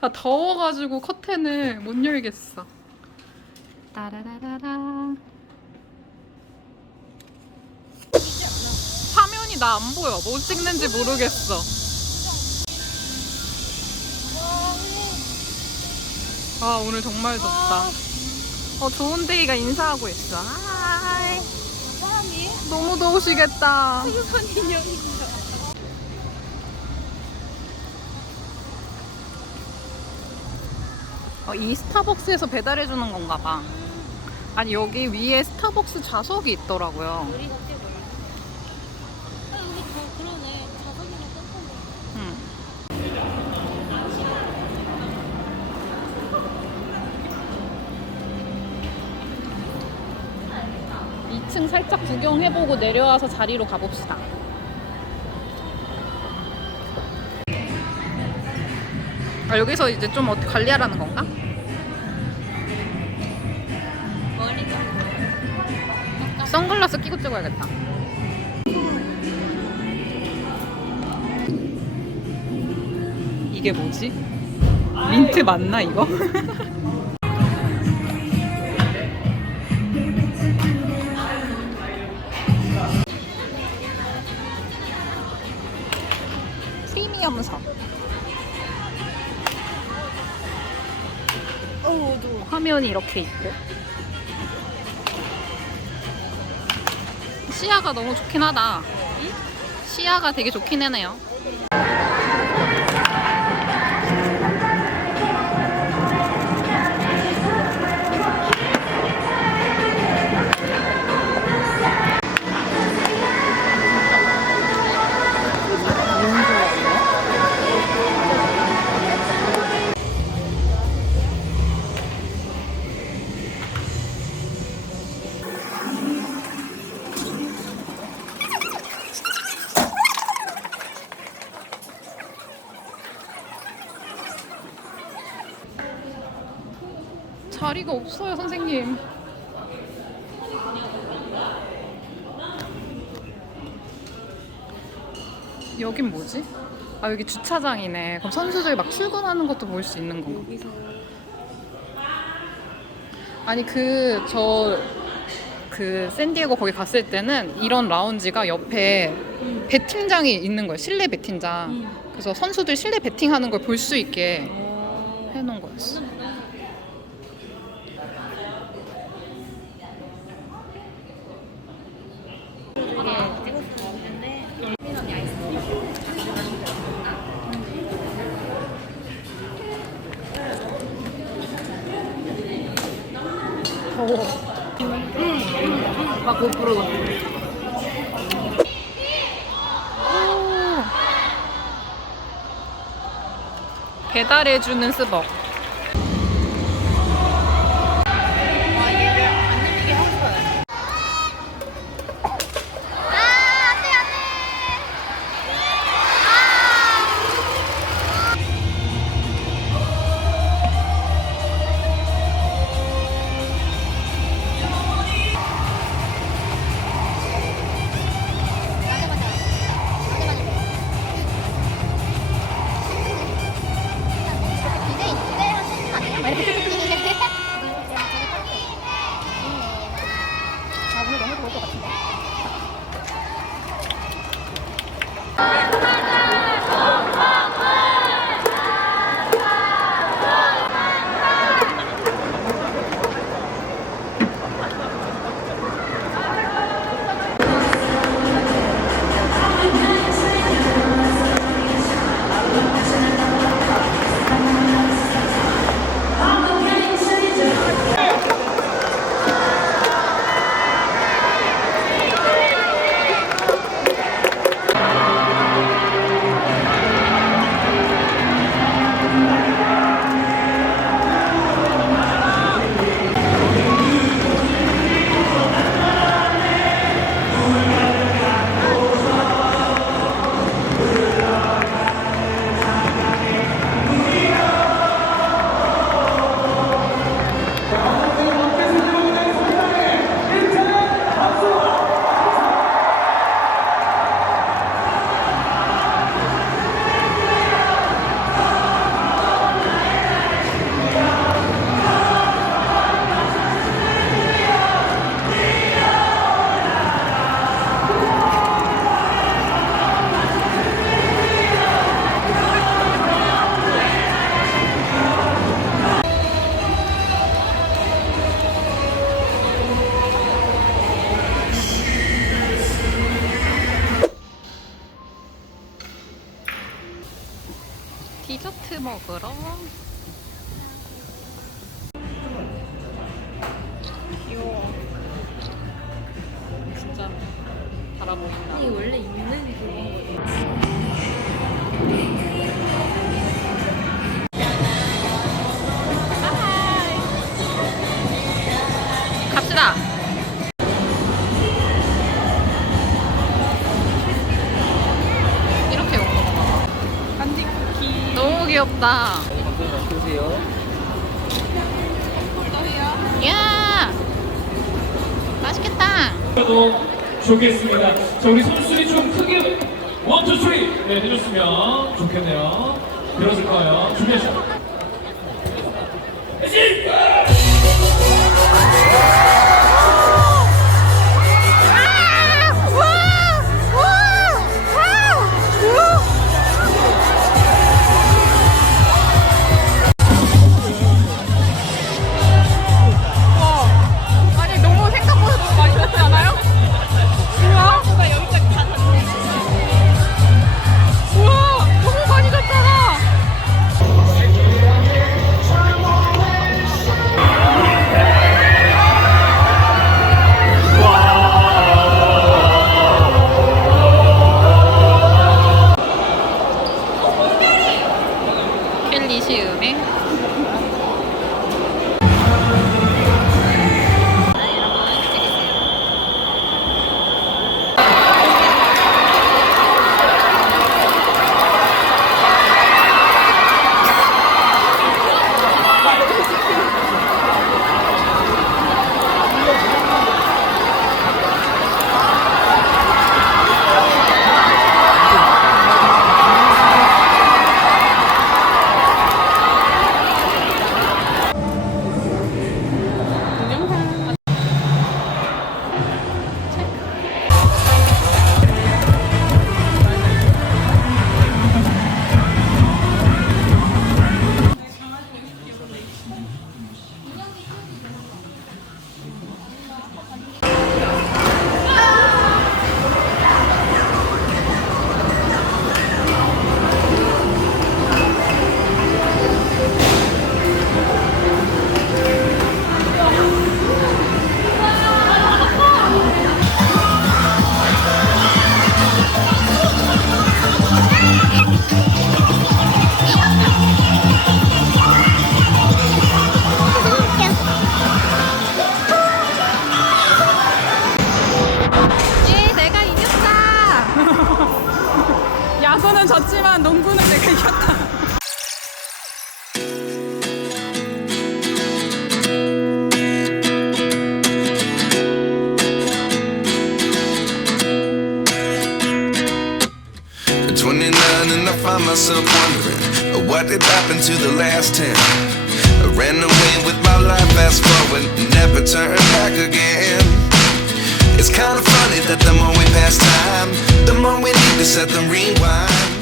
아 더워가지고 커튼을 못 열겠어. 따라라라라. 화면이 나 안 보여. 뭐 찍는지 모르겠어. 아 오늘 정말 덥다. 어 좋은 데이가 인사하고 있어. 하이. 사람이 너무 더우시겠다. 생선 인형인 어, 이 스타벅스에서 배달해 주는 건가 봐. 아니 여기 위에 스타벅스 좌석이 있더라고요. 우리가 꽤 멀리. 아 여기 저 그러네. 자석이랑 떴던데. 응. 이층 살짝 구경해보고 내려와서 자리로 가봅시다. 아, 여기서 이제 좀 어떻게 관리하라는 건가? 선글라스 끼고 찍어야겠다. 이게 뭐지? 민트 맞나 이거? 화면이 이렇게 있고 시야가 너무 좋긴 하다. 시야가 되게 좋긴 하네요. 자리가 없어요, 선생님. 여긴 뭐지? 아, 여기 주차장이네. 그럼 선수들 막 출근하는 것도 볼 수 있는 건가? 여기서 아니, 그, 저, 그, 샌디에고 거기 갔을 때는 이런 라운지가 옆에 배팅장이 있는 거예요. 실내 배팅장. 음. 그래서 선수들 실내 배팅하는 걸 볼 수 있게 어. 해놓은 거였어. 이게 찍었을 것 같은데 민원이 아이스. 더워. 막 고프로 같아. 배달해주는 스벅. 귀여워. 진짜 달아 보인다. 이 원래 있는 그거. 갑시다. 이렇게 거 간디 쿠키. 너무 귀엽다. 야 맛있겠다. 도 좋겠습니다. 자, 우리 손수리 좀 크게 원, 투, 쓰리 네, 해줬으면 좋겠네요. 들어줄까요? 준비하시죠. 해 졌지만 농구는 내가 이겼다. At 29 and I find myself wondering uh, what did happen to the last 10. I ran away with my life, fast forward, never turn back again. It's kind of funny that the more we pass time, the more we need to set the rewind.